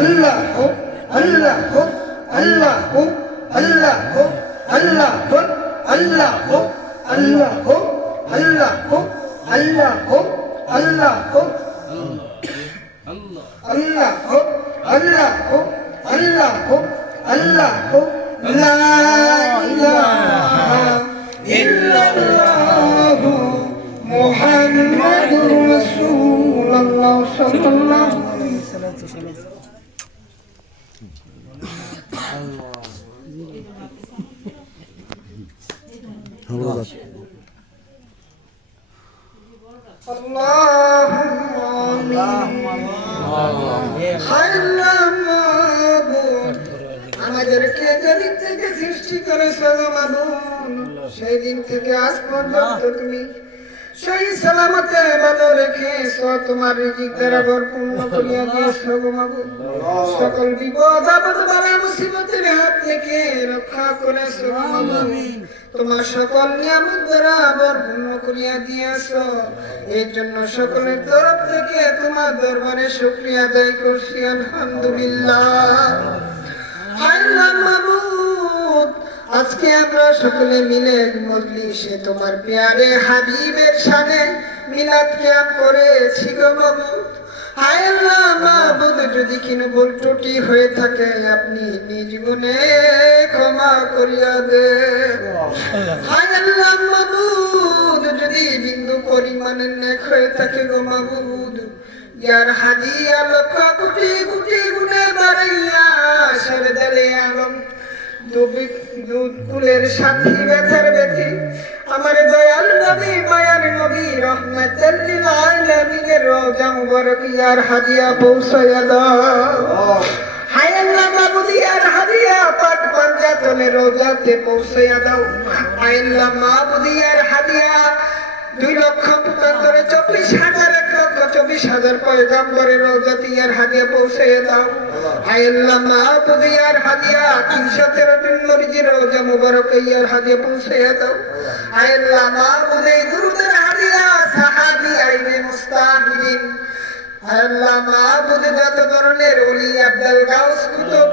আল্লাহ আল্লাহ আল্লাহ আল্লাহ আল্লাহ আল্লাহ আল্লাহ আল্লাহ আল্লাহ আল্লাহ আল্লাহ আল্লাহ আল্লাহ আল্লাহ লা ইলাহা ইল্লাল্লাহ মুহাম্মাদুর রাসূলুল্লাহ সাল্লাল্লাহু আলাইহি ওয়াসাল্লাম। আমাদেরকে যেদিন থেকে সৃষ্টি করেছ সেই দিন থেকে আজ পর্যন্ত তুমি সেই সালামতে ভালো রেখেছ, তোমার রিজিক দ্বারা ভরপূর্ণ করিয়া দিয়েছ গো মাবুদ। সকল বিপদ আপদ বালা মুসিবতের হাত থেকে রক্ষা করেছ গো মাবুদ। তোমার সকল নিয়ামত দ্বারা ভরপূর্ণ করিয়া দিয়েছ। এই জন্য সকলের তরফ থেকে তোমার দরবারে শুকরিয়া আদায় করছি, আলহামদুলিল্লাহ। আল্লাহ মাবুদ, আজকে আমরা সকলে মিলে মজলিসে তোমার প্যারে হাবিবের সামনে মিলাদ কিয়াম করেছি গো মাবুদ। হায় আল্লাহ মাবুদ, যদি কোনো ভুল ত্রুটি হয়ে থাকে আপনি নিজ গুণে ক্ষমা করিয়া দেন। হায় আল্লাহ মাবুদ, যদি বিন্দু পরিমাণের নেক হয়ে থাকে গো মাবুদ, ইয়ার হাদিয়া লক্ষ কোটি কোটি গুণে বাড়াইয়া সরদারে আলম দুধকুলের সাথী ব্যথার ব্যথি আমার দয়াল নবী মায়ার নবী রহমাতুল লিল আলামিনের রওজা মুবারক ইয়ার হাদিয়া পৌঁছায়া দাও। হায় আল্লাহ মাবুদ, ইয়ার হাদিয়া পাক পাঞ্জাতনের রওজাতে পৌঁছায়া দাও। হায় আল্লাহ মাবুদ, ইয়ার হাদিয়া 2,75,24,000 পয়গম্বরের রওজাতে ইয়ার হাদিয়া পৌঁছায়া দাও। হায় আল্লাহ মাবুদ, ইয়ার হাদিয়া 313 নবীজির রওজা মুবারক ইয়ার হাদিয়া পৌঁছায়া দাও। হায় আল্লাহ মাবুদ, এই দুরূদের হাদিয়া সাহাবী আইবে মুস্তাহিদিন। হায় আল্লাহ মাবুদ, যত ধরনের ওলি আব্দুল গাউস কুতুব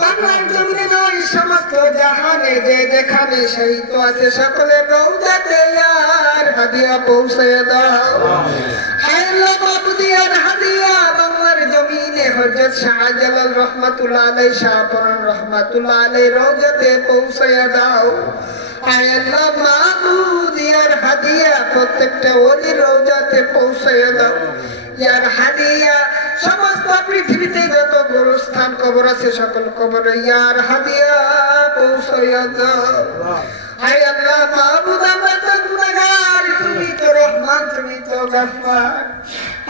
বাংলার জমিনে নয় সমস্ত জাহানে যে যেখানে শহীদ আছে সকলের রওজাতে ইয়ার হাদিয়া পৌঁছায়া দাও। হায় আল্লাহ মাবুদ, ইয়ার হাদিয়া বাংলার জমিনে হযরত শাহজালাল রহমাতুল্লাহ আলাইহি শাহপরান রহমাতুল্লাহ আলাইহি রওজাতে পৌঁছায়া দাও। হায় আল্লাহ মাবুদ, ইয়ার হাদিয়া প্রত্যেকটা ওলির রওজাতে পৌঁছায়া দাও। ইয়ার হাদিয়া সমস্ত পৃথিবীতে যত গোরস্থান কবর আছে সকল কবরে ইয়ার হাদিয়া পৌঁছায়া দাও। হায় আল্লাহ মাবুদ, আমরা তো গুনাহগার, তুমি তো রহমান, তুমি তো গফফার।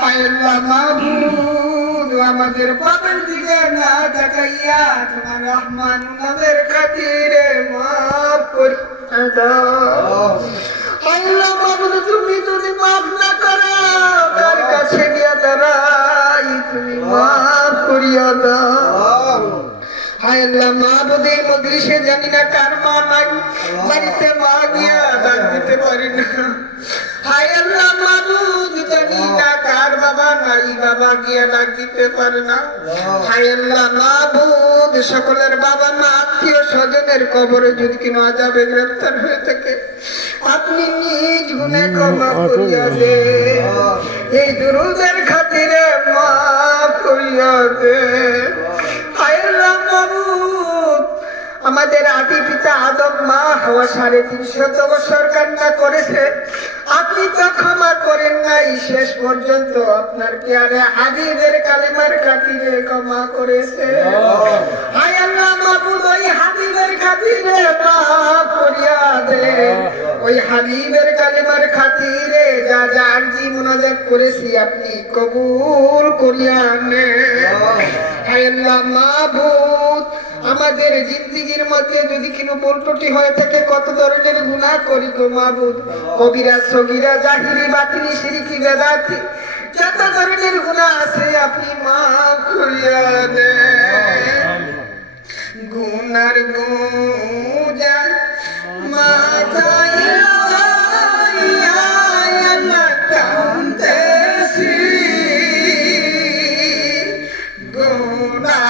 হায় আল্লাহ মাবুদ, আমাদের পাপের দিকে না তাকাইয়া তোমার রহমান নামের খাতিরে মাফ করে দাও। আল্লাহ মাবুদ, তুমি যদি মাফ না করো কার কাছে গিয়া দাঁড়াই, তুমি মাফ করিয়া দাও। হায় আল্লাহ মাবুদ, এই মজলিসে জানি না কার মা নাই, বাড়িতে মা গিয়া ডাক দিতে পারি না। হায় আল্লাহ মাবুদ, জানি না কার বাবা নাই, বাবা গিয়া ডাক দিতে পারে না। হায় আল্লাহ মাবুদ, সকলের বাবা মা আত্মীয় স্বজনের কবরে যদি কোনো আযাবে গ্রেফতার হয়ে থাকে আপনি নিজ গুণে ক্ষমা করিয়া দে। এই দুরূদের খাতিরে মাফ করিয়া দে। হায় আল্লাহ মাবুদ, আমাদের আদি পিতা আদম মা হাওয়া 350 বছর কান্না করেছে, আপনি তো ক্ষমা করেন নাই, শেষ পর্যন্ত আপনার প্যারে হাবিবের কালেমার খাতিরে ক্ষমা করেছে। হায় আল্লাহ মাবুদ, ওই হাবিবের খাতিরে মাফ করিয়া দে। ওই হাবিবের কালেমার খাতিরে যা যা আরজি মুনাজাত করেছি আপনি কবুল করিয়া নেন। হায় আল্লাহ মাবুদ, আমাদের জিন্দেগির মধ্যে যদি কোনো ভুল ত্রুটি হয়ে থাকে, কত ধরনের গুনাহ করি গো মাবুদ, কবিরা সগীরা জাহিরি বাতিনি শিরকি বেদাতি যত ধরনের গুনাহ আছে আপনি মাফ করিয়া দেন। গুনার বোঝা মাথায় লইয়া না কাঁদতেছি, গুনাহ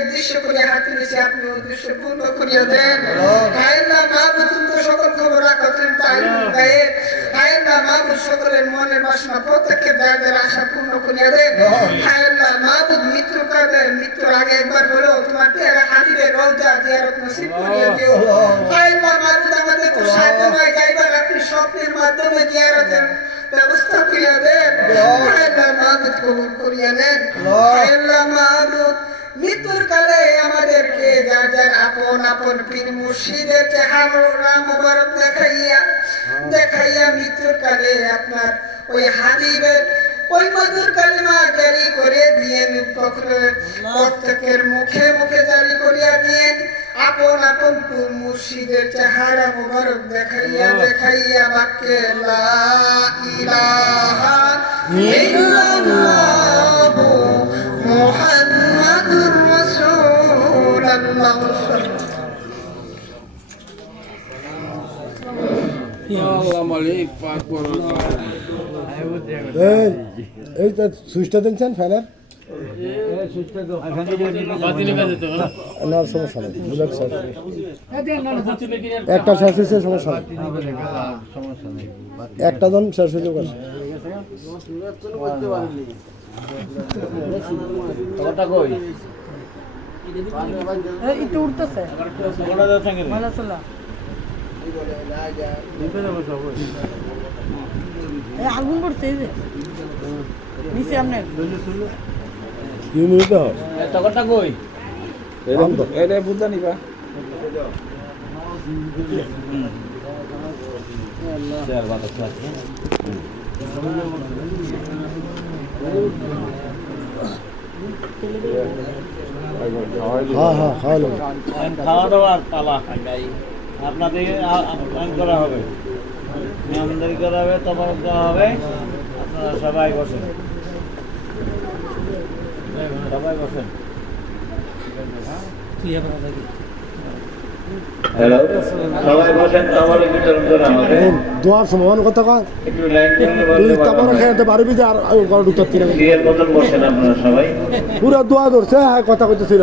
উদ্দেশ্য করে হাত তুলেছি, আপনি উদ্দেশ্য পূর্ণ করিয়া দেন। হায় আল্লাহ মাহবুব, তুমি তো সকল খবর রাখো, তুমি তো আলিমুল গায়েব। হায় আল্লাহ মাহবুব, সকলের মনের বাসনা প্রত্যেককে যাদের আশা পূর্ণ করিয়া দেন। হায় আল্লাহ মাহবুব, মৃত্যুর আগে একবার হলো তোমার পেয়ারা হাবিবের রওজা জিয়ারত নসিব করিয়া দিও। হায় আল্লাহ মাহবুব, আমাদের তো সাধ্য নয় যাইবার, আপনি স্বপ্নের মাধ্যমে জিয়ারতের ব্যবস্থা করিয়া দেন। হায় আল্লাহ মাহবুব, কবুল করিয়া নেন। হায় আল্লাহ মাহবুব, মৃত্যুর কালে আমাদেরকে যার যার আপন আপন পীর মুর্শিদের চেহারা মুবারক দেখাইয়া মৃত্যুর কালে আপনার ওই হাবিবের ওই মধুর কালিমা জারি করে দিয়েন, প্রত্যেকের মুখে মুখে জারি করিয়া দিয়েন। আপন আপন পীর মুর্শিদের চেহারা মুবারক দেখাইয়া বাক্যে লা ইলাহা ইল্লাল্লাহু মুহাম্মাদুর রাসূলুল্লাহ। আল্লাহ মালিক পাক বড়। এই তো সুইচটা দিচ্ছেন ফ্যানের না, সমস্যা নেই, বুঝাচ্ছি। একটা শেষ হয়েছে, সমস্যা নেই, একটা জন শেষ হয়ে যাবে। একটু উঠতেছে আগুন করছে এই যে নিচে আপনার কি মিনিট হয় টাকাটা কই? এটা বুঝা নিবা। হ্যাঁ হ্যাঁ খাওয়ালো। খাওয়া দাওয়ার পালা আপনাদের করা হবে, মেহমানদারি করা হবে, তবারক দেওয়া হবে। আপনারা সবাই বসেন, সবাই বসেন। হ্যালো, সবাই বসেন, তবারক বিতরণ করা হবে। দোয়ার সমান কথা কয়, একটু লাইন করে তুই বলতে তারপরে পারবেন। খেতে পারবি যে আর ঘর ঢুকতে সিরিয়াল মতন বসেন আপনারা সবাই। পুরা দোয়া ধরছে, হ্যাঁ কথা কইতে ছিল।